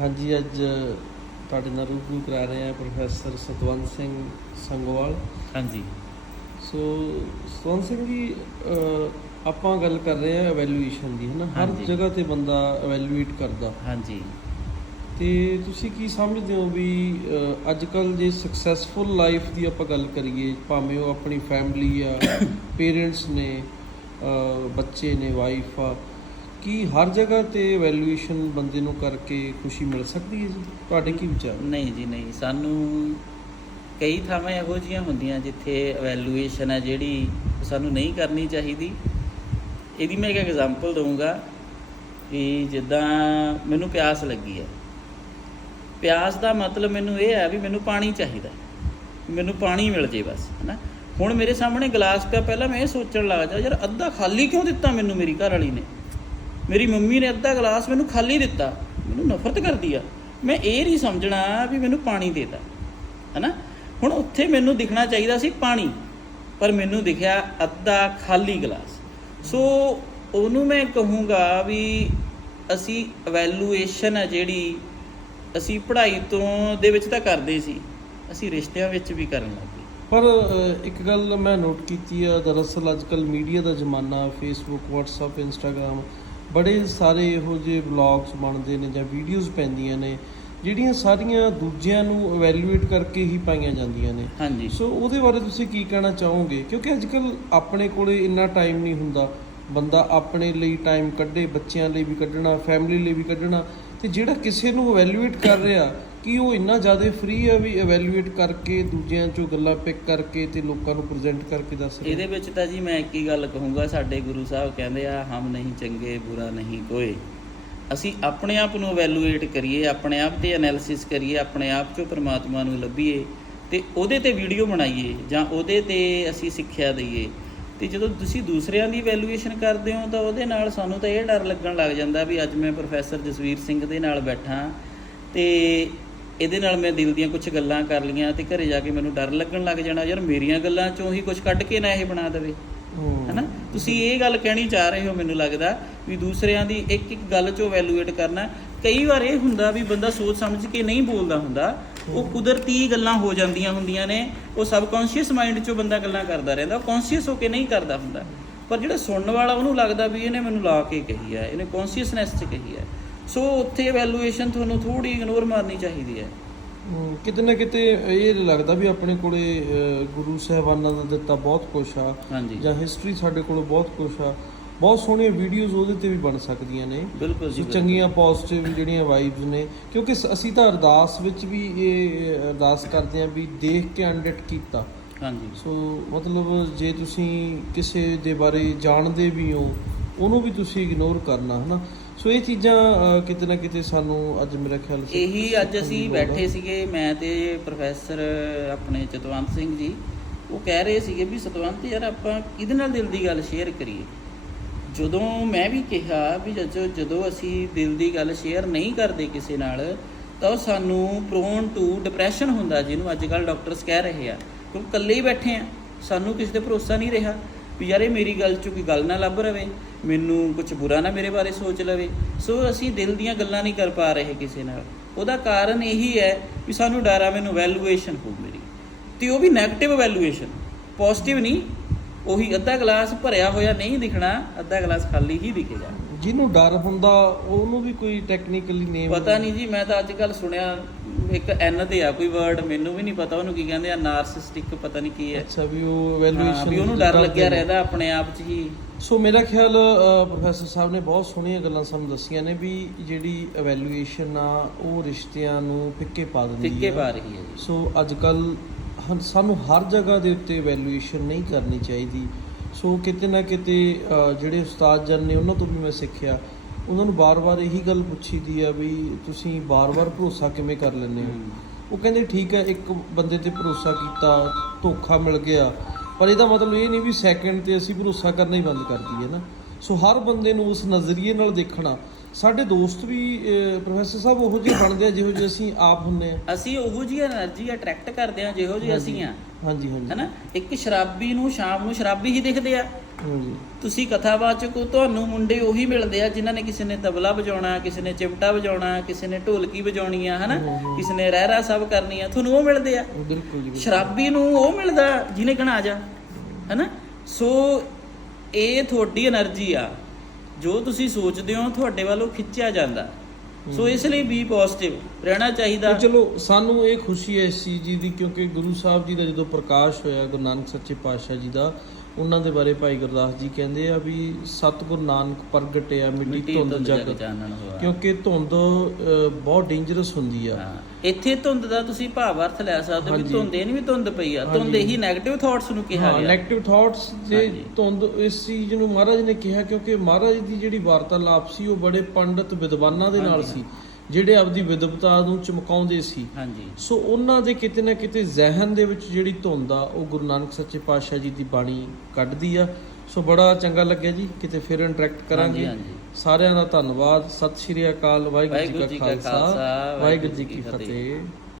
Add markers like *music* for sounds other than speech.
ਹਾਂਜੀ ਅੱਜ ਤੁਹਾਡੇ ਨਾਲ ਰੂਬਰੂ ਕਰਾ ਰਹੇ ਹਾਂ ਪ੍ਰੋਫੈਸਰ ਸਤਵੰਤ ਸਿੰਘ ਸੰਗੋਵਾਲ। ਹਾਂਜੀ। ਸੋ ਸਤਵੰਤ ਸਿੰਘ ਜੀ ਆਪਾਂ ਗੱਲ ਕਰ ਰਹੇ ਹਾਂ ਐਵੈਲੂਏਸ਼ਨ ਦੀ ਹੈ ਨਾ ਹਰ। ਜਗ੍ਹਾ ਤੇ ਬੰਦਾ ਐਵੈਲੂਏਟ ਕਰਦਾ। ਹਾਂਜੀ। ਤੇ ਤੁਸੀਂ ਕੀ ਸਮਝਦੇ ਹੋ ਵੀ ਅੱਜ ਕੱਲ ਜੇ ਸਕਸੈਸਫੁਲ ਲਾਈਫ ਦੀ ਆਪਾਂ ਗੱਲ ਕਰੀਏ ਭਾਵੇਂ ਉਹ ਆਪਣੀ ਫੈਮਿਲੀ ਆ *coughs* ਪੇਰੈਂਟਸ ਨੇ ਬੱਚੇ ਨੇ ਵਾਈਫ ਆ ਕੀ ਹਰ ਜਗ੍ਹਾ ਤੇ ਐਵੈਲੂਏਸ਼ਨ ਬੰਦੇ ਨੂੰ ਕਰਕੇ ਖੁਸ਼ੀ ਮਿਲ ਸਕਦੀ ਹੈ ਜੀ? ਤੁਹਾਡੇ ਕੀ ਵਿਚਾਰ? ਨਹੀਂ ਜੀ, ਨਹੀਂ। ਸਾਨੂੰ ਕਈ ਥਾਵਾਂ ਇਹੋ ਜਿਹੀਆਂ ਹੁੰਦੀਆਂ ਜਿੱਥੇ ਇਵੈਲੂਏਸ਼ਨ ਹੈ ਜਿਹੜੀ ਸਾਨੂੰ ਨਹੀਂ ਕਰਨੀ ਚਾਹੀਦੀ। ਇਹਦੀ ਮੈਂ ਇੱਕ ਐਗਜ਼ਾਮਪਲ ਦਊਂਗਾ ਕਿ ਜਿੱਦਾਂ ਮੈਨੂੰ ਪਿਆਸ ਲੱਗੀ ਹੈ। ਪਿਆਸ ਦਾ ਮਤਲਬ ਮੈਨੂੰ ਇਹ ਹੈ ਵੀ ਮੈਨੂੰ ਪਾਣੀ ਚਾਹੀਦਾ ਮੈਨੂੰ ਪਾਣੀ ਮਿਲ ਜੇ ਬਸ, ਹੈਨਾ? ਹੁਣ ਮੇਰੇ ਸਾਹਮਣੇ ਗਲਾਸ ਪਿਆ, ਪਹਿਲਾਂ ਮੈਂ ਇਹ ਸੋਚਣ ਲੱਗ ਜਾ, ਯਾਰ ਅੱਧਾ ਖਾਲੀ ਕਿਉਂ ਦਿੱਤਾ ਮੈਨੂੰ ਮੇਰੀ ਘਰ ਵਾਲੀ ਨੇ? ਮੇਰੀ ਮੰਮੀ ਨੇ ਅੱਧਾ ਗਲਾਸ ਮੈਨੂੰ ਖਾਲੀ ਦਿੱਤਾ। ਮੈਨੂੰ ਨਫ਼ਰਤ ਕਰਦੀ ਆ। ਮੈਂ ਇਹ ਨਹੀਂ ਸਮਝਣਾ ਵੀ ਮੈਨੂੰ ਪਾਣੀ ਦੇਤਾ ਹੈਨਾ? ਹੁਣ ਉੱਥੇ ਮੈਨੂੰ ਦਿਖਣਾ ਚਾਹੀਦਾ ਸੀ ਪਾਣੀ, ਪਰ ਮੈਨੂੰ ਦਿਖਿਆ ਅੱਧਾ ਖਾਲੀ ਗਲਾਸ। ਸੋ ਉਹਨੂੰ ਮੈਂ ਕਹੂੰਗਾ ਵੀ ਅਸੀਂ ਇਵੈਲੂਏਸ਼ਨ ਹੈ ਜਿਹੜੀ ਅਸੀਂ ਪੜ੍ਹਾਈ ਤੋਂ ਦੇ ਵਿੱਚ ਤਾਂ ਕਰਦੇ ਸੀ। ਅਸੀਂ ਰਿਸ਼ਤਿਆਂ ਵਿੱਚ ਵੀ ਕਰਨ ਲੱਗ ਗਏ। ਪਰ ਇੱਕ ਗੱਲ ਮੈਂ ਨੋਟ ਕੀਤੀ ਆ, ਦਰਅਸਲ ਅੱਜ ਕੱਲ ਮੀਡੀਆ ਦਾ ਜ਼ਮਾਨਾ ਫੇਸਬੁੱਕ WhatsApp ਇੰਸਟਾਗ੍ਰam ਬੜੇ ਸਾਰੇ ਇਹੋ ਜਿਹੇ ਵਲੌਗਸ ਬਣਦੇ ਨੇ ਜਾਂ ਵੀਡੀਓਜ਼ ਪੈਂਦੀਆਂ ਨੇ ਜਿਹੜੀਆਂ ਸਾਰੀਆਂ ਦੂਜਿਆਂ ਨੂੰ ਇਵੈਲੂਏਟ ਕਰਕੇ ਹੀ ਪਾਈਆਂ ਜਾਂਦੀਆਂ ਨੇ। ਹਾਂਜੀ। ਸੋ ਉਹਦੇ ਬਾਰੇ ਤੁਸੀਂ ਕੀ ਕਹਿਣਾ ਚਾਹੋਗੇ? ਕਿਉਂਕਿ ਅੱਜ ਕੱਲ ਆਪਣੇ ਕੋਲੇ ਇੰਨਾ ਟਾਈਮ ਨਹੀਂ ਹੁੰਦਾ। ਬੰਦਾ ਆਪਣੇ ਲਈ ਟਾਈਮ ਕੱਢੇ, ਬੱਚਿਆਂ ਲਈ ਵੀ ਕੱਢਣਾ ਫੈਮਿਲੀ ਲਈ ਵੀ ਕੱਢਣਾ, ਤੇ ਜਿਹੜਾ ਕਿਸੇ ਨੂੰ ਇਵੈਲੂਏਟ ਕਰ ਰਿਹਾ, ਕਿ ਉਹ ਇੰਨਾ ਜ਼ਿਆਦਾ ਫ੍ਰੀ ਹੈ ਵੀ ਇਵੈਲੂਏਟ ਕਰਕੇ ਦੂਜਿਆਂ ਚੋਂ ਗੱਲਾਂ ਪਿਕ ਕਰਕੇ ਤੇ ਲੋਕਾਂ ਨੂੰ ਪ੍ਰੈਜ਼ੈਂਟ ਕਰਕੇ ਦੱਸ ਰਿਹਾ? ਇਹਦੇ ਵਿੱਚ ਤਾਂ ਜੀ ਮੈਂ ਇੱਕ ਹੀ ਗੱਲ ਕਹੂੰਗਾ, ਸਾਡੇ ਗੁਰੂ ਸਾਹਿਬ ਕਹਿੰਦੇ ਆ, ਹਮ ਨਹੀਂ ਚੰਗੇ, ਬੁਰਾ ਨਹੀਂ ਕੋਈ। ਅਸੀਂ ਆਪਣੇ ਆਪ ਨੂੰ ਇਵੈਲੂਏਟ ਕਰੀਏ, ਆਪਣੇ ਆਪ ਤੇ ਐਨਾਲਿਸਿਸ ਕਰੀਏ, ਆਪਣੇ ਆਪ ਚੋਂ ਪ੍ਰਮਾਤਮਾ ਨੂੰ ਲੱਭੀਏ ਤੇ ਉਹਦੇ ਤੇ ਵੀਡੀਓ ਬਣਾਈਏ ਜਾਂ ਉਹਦੇ ਤੇ ਅਸੀਂ ਸਿੱਖਿਆ ਦਈਏ। ਤੇ ਜਦੋਂ ਤੁਸੀਂ ਦੂਸਰਿਆਂ ਦੀ ਇਵੈਲੂਏਸ਼ਨ ਕਰਦੇ ਹੋ ਤਾਂ ਉਹਦੇ ਨਾਲ ਸਾਨੂੰ ਤਾਂ ਇਹ ਡਰ ਲੱਗਣ ਲੱਗ ਜਾਂਦਾ ਵੀ ਅੱਜ ਮੈਂ ਪ੍ਰੋਫੈਸਰ ਜਸਵੀਰ ਸਿੰਘ ਦੇ ਨਾਲ ਬੈਠਾ ਤੇ ਇਹਦੇ ਨਾਲ ਮੈਂ ਦਿਲ ਦੀਆਂ ਕੁਝ ਗੱਲਾਂ ਕਰ ਲੀਆਂ ਤੇ ਘਰੇ ਜਾ ਕੇ ਮੈਨੂੰ ਡਰ ਲੱਗਣ ਲੱਗ ਜਾਣਾ ਯਾਰ ਮੇਰੀਆਂ ਗੱਲਾਂ ਚੋਂ ਹੀ ਕੁਝ ਕੱਢ ਕੇ ਨਾ ਇਹ ਬਣਾ ਦੇਵੇ। ਹੈਨਾ ਤੁਸੀਂ ਇਹ ਗੱਲ ਕਹਿਣੀ ਚਾਹ ਰਹੇ ਹੋ ਮੈਨੂੰ ਲੱਗਦਾ ਵੀ ਦੂਸਰਿਆਂ ਦੀ ਇੱਕ ਇੱਕ ਗੱਲ ਚੋਂ ਵੈਲੂਏਟ ਕਰਨਾ ਕਈ ਵਾਰ ਇਹ ਹੁੰਦਾ ਵੀ ਬੰਦਾ ਸੋਚ ਸਮਝ ਕੇ ਨਹੀਂ ਬੋਲਦਾ ਹੁੰਦਾ ਉਹ ਕੁਦਰਤੀ ਗੱਲਾਂ ਹੋ ਜਾਂਦੀਆਂ ਹੁੰਦੀਆਂ ਨੇ ਉਹ ਸਬਕੌਂਸ਼ੀਅਸ ਮਾਈਂਡ ਚੋਂ ਬੰਦਾ ਗੱਲਾਂ ਕਰਦਾ ਰਹਿੰਦਾ ਕੌਨਸ਼ੀਅਸ ਹੋ ਕੇ ਨਹੀਂ ਕਰਦਾ ਹੁੰਦਾ। ਪਰ ਜਿਹੜਾ ਸੁਣਨ ਵਾਲਾ ਉਹਨੂੰ ਲੱਗਦਾ ਵੀ ਇਹਨੇ ਮੈਨੂੰ ਲਾ ਕੇ ਕਹੀ ਹੈ ਇਹਨੇ ਕੌਨਸ਼ੀਅਸਨੈਸ 'ਚ ਕਹੀ ਹੈ। ਸੋ ਉੱਥੇ ਵੈਲੂਏਸ਼ਨ ਤੁਹਾਨੂੰ ਥੋੜੀ ਇਗਨੋਰ ਮਾਰਨੀ ਚਾਹੀਦੀ ਹੈ। ਕਿਤੇ ਨਾ ਕਿਤੇ ਇਹ ਲੱਗਦਾ ਵੀ ਆਪਣੇ ਕੋਲੇ ਗੁਰੂ ਸਾਹਿਬਾਨਾਂ ਦਾ ਦਿੱਤਾ ਬਹੁਤ ਕੁਛ ਆ ਜਾਂ ਹਿਸਟਰੀ ਸਾਡੇ ਕੋਲ ਬਹੁਤ ਕੁਛ ਆ ਬਹੁਤ ਸੋਹਣੀਆਂ ਵੀਡੀਓਜ਼ ਉਹਦੇ ਤੇ ਵੀ ਬਣ ਸਕਦੀਆਂ ਨੇ। ਬਿਲਕੁਲ ਜੀ ਚੰਗੀਆਂ ਪੋਜ਼ਿਟਿਵ ਜਿਹੜੀਆਂ ਵਾਈਬਸ ਨੇ। ਕਿਉਂਕਿ ਅਸੀਂ ਤਾਂ ਅਰਦਾਸ ਵਿੱਚ ਵੀ ਇਹ ਅਰਦਾਸ ਕਰਦੇ ਹਾਂ ਵੀ ਦੇਖ ਕੇ ਅਨਡਿਟ ਕੀਤਾ। ਹਾਂਜੀ। ਸੋ ਮਤਲਬ ਜੇ ਤੁਸੀਂ ਕਿਸੇ ਦੇ ਬਾਰੇ ਜਾਣਦੇ ਵੀ ਹੋ ਉਹਨੂੰ ਵੀ ਤੁਸੀਂ ਇਗਨੋਰ ਕਰਨਾ ਹਨਾ? ਸੋ ਇਹ ਚੀਜ਼ਾਂ ਕਿਤੇ ਨਾ ਕਿਤੇ ਸਾਨੂੰ ਅੱਜ ਮੇਰਾ ਖਿਆਲ ਸ- ਇਹੀ ਅੱਜ ਅਸੀਂ ਆ। ਬੈਠੇ ਸੀਗੇ ਮੈਂ ਤੇ ਪ੍ਰੋਫੈਸਰ ਆਪਣੇ ਚਤਵੰਤ ਸਿੰਘ ਜੀ। ਉਹ ਕਹਿ ਰਹੇ ਸੀਗੇ ਵੀ ਸਤਵੰਤ ਯਾਰ ਆਪਾਂ ਕਿਹਦੇ ਨਾਲ ਦਿਲ ਦੀ ਗੱਲ ਸ਼ੇਅਰ ਕਰੀਏ? ਜਦੋਂ ਮੈਂ ਵੀ ਕਿਹਾ ਵੀ ਜਦੋਂ ਜਦੋਂ ਅਸੀਂ ਦਿਲ ਦੀ ਗੱਲ ਸ਼ੇਅਰ ਨਹੀਂ ਕਰਦੇ ਕਿਸੇ ਨਾਲ, ਤਾਂ ਉਹ ਸਾਨੂੰ ਪ੍ਰੋਨ ਟੂ ਡਿਪਰੈਸ਼ਨ ਹੁੰਦਾ, ਜਿਹਨੂੰ ਅੱਜ ਕੱਲ ਡਾਕਟਰਸ ਕਹਿ ਰਹੇ ਆ। ਕਿਉਂਕਿ ਇਕੱਲੇ ਹੀ ਬੈਠੇ ਆ, ਸਾਨੂੰ ਕਿਸੇ ਤੇ ਭਰੋਸਾ ਨਹੀਂ ਰਿਹਾ ਵੀ ਯਾਰ ਇਹ ਮੇਰੀ ਗੱਲ 'ਚ ਕੋਈ ਗੱਲ ਨਾ ਲੱਭ ਰਵੇ, ਮੈਨੂੰ ਕੁਝ ਬੁਰਾ ਨਾ ਮੇਰੇ ਬਾਰੇ ਸੋਚ ਲਵੇ। ਸੋ ਅਸੀਂ ਦਿਲ ਦੀਆਂ ਗੱਲਾਂ ਨਹੀਂ ਕਰ ਪਾ ਰਹੇ ਕਿਸੇ ਨਾਲ। ਉਹਦਾ ਕਾਰਨ ਇਹੀ ਹੈ ਵੀ ਸਾਨੂੰ ਡਰ ਆ, ਮੈਨੂੰ ਵੈਲੂਏਸ਼ਨ ਹੋ ਮੇਰੀ। ਤੇ ਉਹ ਵੀ 네ਗੇਟਿਵ ਵੈਲੂਏਸ਼ਨ ਪੋਜ਼ਿਟਿਵ ਨਹੀਂ ਉਹੀ ਅੱਧਾ ਗਲਾਸ ਭਰਿਆ ਹੋਇਆ ਨਹੀਂ ਦਿਖਣਾ ਅੱਧਾ ਗਲਾਸ ਖਾਲੀ ਹੀ ਦਿਖੇਗਾ। ਜਿਹਨੂੰ ਡਰ ਹੁੰਦਾ ਉਹਨੂੰ ਵੀ ਕੋਈ ਟੈਕਨੀਕਲੀ ਨੇਮ ਪਤਾ ਨਹੀਂ ਜੀ ਮੈਂ ਤਾਂ ਅੱਜ ਕੱਲ ਸੁਣਿਆ ਇੱਕ ਐਨ ਤੇ ਆ ਕੋਈ ਵਰਡ ਮੈਨੂੰ ਵੀ ਨਹੀਂ ਪਤਾ ਉਹਨੂੰ ਕੀ ਕਹਿੰਦੇ ਆ ਨਾਰਸਿਸਟਿਕ ਪਤਾ ਨਹੀਂ ਕੀ ਹੈ। ਅੱਛਾ ਵੀ ਉਹ ਹਾਂ, ਵੈਲਿਊਏਸ਼ਨ ਵੀ ਉਹਨੂੰ ਡਰ ਲੱਗਿਆ ਰਹਿੰਦਾ ਆਪਣੇ ਆਪ 'ਚ ਹੀ। ਸੋ ਮੇਰਾ ਖਿਆਲ ਪ੍ਰੋਫੈਸਰ ਸਾਹਿਬ ਨੇ ਬਹੁਤ ਸੋਹਣੀਆਂ ਗੱਲਾਂ ਸਾਨੂੰ ਦੱਸੀਆਂ ਨੇ ਵੀ ਜਿਹੜੀ ਇਵੈਲੂਏਸ਼ਨ ਆ ਉਹ ਰਿਸ਼ਤਿਆਂ ਨੂੰ ਫਿੱਕੇ ਪਾ ਦਿੰਦੀ ਫਿੱਕੇ ਆ। ਪਾ ਰਹੀ ਹੈ ਜੀ। ਸੋ ਅੱਜ ਕੱਲ ਸਾਨੂੰ ਹਰ ਜਗ੍ਹਾ ਦੇ ਉੱਤੇ ਇਵੈਲੂਏਸ਼ਨ ਨਹੀਂ ਕਰਨੀ ਚਾਹੀਦੀ। ਸੋ ਕਿਤੇ ਨਾ ਕਿਤੇ ਜਿਹੜੇ ਉਸਤਾਦ ਜਨ ਨੇ ਉਹਨਾਂ ਤੋਂ ਵੀ ਮੈਂ ਸਿੱਖਿਆ ਉਹਨਾਂ ਨੂੰ ਬਾਰ-ਬਾਰ ਇਹੀ ਗੱਲ ਪੁੱਛੀਦੀ ਆ ਵੀ ਤੁਸੀਂ ਬਾਰ-ਬਾਰ ਭਰੋਸਾ ਕਿਵੇਂ ਕਰ ਲੈਂਦੇ ਹੋ? ਉਹ ਕਹਿੰਦੇ ਠੀਕ ਹੈ ਇੱਕ ਬੰਦੇ ਤੇ ਭਰੋਸਾ ਕੀਤਾ ਧੋਖਾ ਮਿਲ ਗਿਆ। ਪਰ ਇਹਦਾ ਮਤਲਬ ਇਹ ਨਹੀਂ ਵੀ ਸੈਕਿੰਡ ਤੇ ਅਸੀਂ ਭਰੋਸਾ ਕਰਨਾ ਹੀ ਬੰਦ ਕਰ ਦਈਏ ਨਾ। ਸੋ ਹਰ ਬੰਦੇ ਨੂੰ ਉਸ ਨਜ਼ਰੀਏ ਨਾਲ ਦੇਖਣਾ ਸਾਡੇ ਦੋਸਤ ਵੀ ਪ੍ਰੋਫੈਸਰ ਸਾਹਿਬ ਉਹੋ ਜਿਹੇ ਬਣਦੇ ਆ ਜਿਹੋ ਜਿਹੇ ਅਸੀਂ ਆਪ ਹੁੰਨੇ ਆ। ਅਸੀਂ ਉਹੋ ਜਿਹੀ એનર્ਜੀ ਅਟਰੈਕਟ ਕਰਦੇ ਆ ਜਿਹੋ ਜਿਹੇ ਅਸੀਂ ਆ। ਹਾਂਜੀ ਹਾਂਜੀ। ਹੈਨਾ? ਇੱਕ ਸ਼ਰਾਬੀ ਨੂੰ ਸ਼ਾਮ ਨੂੰ ਸ਼ਰਾਬੀ ਹੀ ਦਿਖਦੇ ਆ। ਹਾਂਜੀ। ਤੁਸੀਂ ਕਥਾਵਾਚਕ ਹੋ ਤੁਹਾਨੂੰ ਮੁੰਡੇ ਉਹੀ ਮਿਲਦੇ ਆ ਜਿਨ੍ਹਾਂ ਨੇ ਕਿਸੇ ਨੇ ਤਬਲਾ ਵਜਾਉਣਾ ਕਿਸੇ ਨੇ ਚਿਮਟਾ ਵਜਾਉਣਾ ਕਿਸੇ ਨੇ ਢੋਲਕੀ ਵਜਾਉਣੀ ਆ ਹੈਨਾ? ਕਿਸੇ ਨੇ ਰਹਿਰਾ ਸਭ ਕਰਨੀ ਆ ਤੁਹਾਨੂੰ ਉਹ ਮਿਲਦੇ ਆ। ਬਿਲਕੁਲ ਸ਼ਰਾਬੀ ਨੂੰ ਉਹ ਮਿਲਦਾ ਜਿਹਨੇ ਕਣਾ ਜਾ ਹੈਨਾ? ਸੋ ਇਹ ਤੁਹਾਡੀ એનર્ਜੀ ਆ। ਜੋ ਤੁਸੀਂ ਸੋਚਦੇ ਹੋ ਤੁਹਾਡੇ ਵੱਲੋਂ ਖਿੱਚਿਆ ਜਾਂਦਾ। ਸੋ ਇਸ ਲਈ ਬੀ ਪੋਜ਼ਿਟਿਵ ਰਹਿਣਾ ਚਾਹੀਦਾ। ਚਲੋ, ਸਾਨੂੰ ਇਹ ਖੁਸ਼ੀ ਹੈ ਇਸ ਚੀਜ਼ ਦੀ ਕਿਉਂਕਿ ਗੁਰੂ ਸਾਹਿਬ ਜੀ ਦਾ ਜਦੋਂ ਪ੍ਰਕਾਸ਼ ਹੋਇਆ, ਗੁਰੂ ਨਾਨਕ ਸੱਚੇ ਪਾਤਸ਼ਾਹ ਜੀ ਦਾ ਉਹਨਾਂ ਦੇ ਬਾਰੇ ਭਾਈ ਗੁਰਦਾਸ ਜੀ ਕਹਿੰਦੇ ਆ ਵੀ ਸਤਿਗੁਰ ਨਾਨਕ ਪ੍ਰਗਟਿਆ ਮਿੱਟੀ ਧੁੰਦ ਜਗ ਕਿਉਂਕਿ ਧੁੰਦ ਬਹੁਤ ਡੇਂਜਰਸ ਹੁੰਦੀ ਆ ਇੱਥੇ ਧੁੰਦ ਦਾ ਤੁਸੀਂ ਭਾਵ ਅਰਥ ਲੈ ਸਕਦੇ ਹੋ ਵੀ। ਧੁੰਦ ਇਹ ਨਹੀਂ ਵੀ ਧੁੰਦ ਪਈ ਆ ਧੁੰਦ। ਇਹੀ 네ਗੇਟਿਵ ਥਾਟਸ ਨੂੰ ਕਿਹਾ ਹਾਂ ਗਿਆ ਨੈਗੇਟਿਵ ਥਾਟਸ ਜੇ। ਧੁੰਦ ਇਸ ਚੀਜ਼ ਨੂੰ ਮਹਾਰਾਜ ਨੇ ਕਿਹਾ ਕਿਉਂਕਿ ਮਹਾਰਾਜ ਦੀ ਜਿਹੜੀ ਵਾਰਤਾਲਾਪ ਸੀ ਉਹ ਬੜੇ ਪੰਡਤ ਵਿਦਵਾਨਾਂ ਦੇ ਨਾਲ। ਸੀ ਜਿਹੜੇ ਆਪਦੀ ਵਿਦਵਤਾ ਨੂੰ ਚਮਕਾਉਂਦੇ ਸੀ। ਹਾਂਜੀ। ਸੋ ਉਹਨਾਂ ਦੇ ਕਿਤੇ ਨਾ ਕਿਤੇ ਜ਼ਿਹਨ ਦੇ ਵਿੱਚ ਜਿਹੜੀ ਧੁੰਦ ਆ ਉਹ ਗੁਰੂ ਨਾਨਕ ਸੱਚੇ ਪਾਤਸ਼ਾਹ ਜੀ ਦੀ ਬਾਣੀ ਕੱਢਦੀ ਆ। ਸੋ ਬੜਾ ਚੰਗਾ ਲੱਗਿਆ ਜੀ ਕਿਤੇ ਫਿਰ ਇੰਟਰੈਕਟ ਕਰਾਂਗੇ। ਸਾਰਿਆਂ ਦਾ ਧੰਨਵਾਦ। ਸਤਿ ਸ਼੍ਰੀ ਅਕਾਲ ਵਾਹਿਗੁਰੂ ਜੀ ਕਾ ਖਾਲਸਾ। ਵਾਹਿਗੁਰੂ ਜੀ ਕੀ ਫਤਿਹ।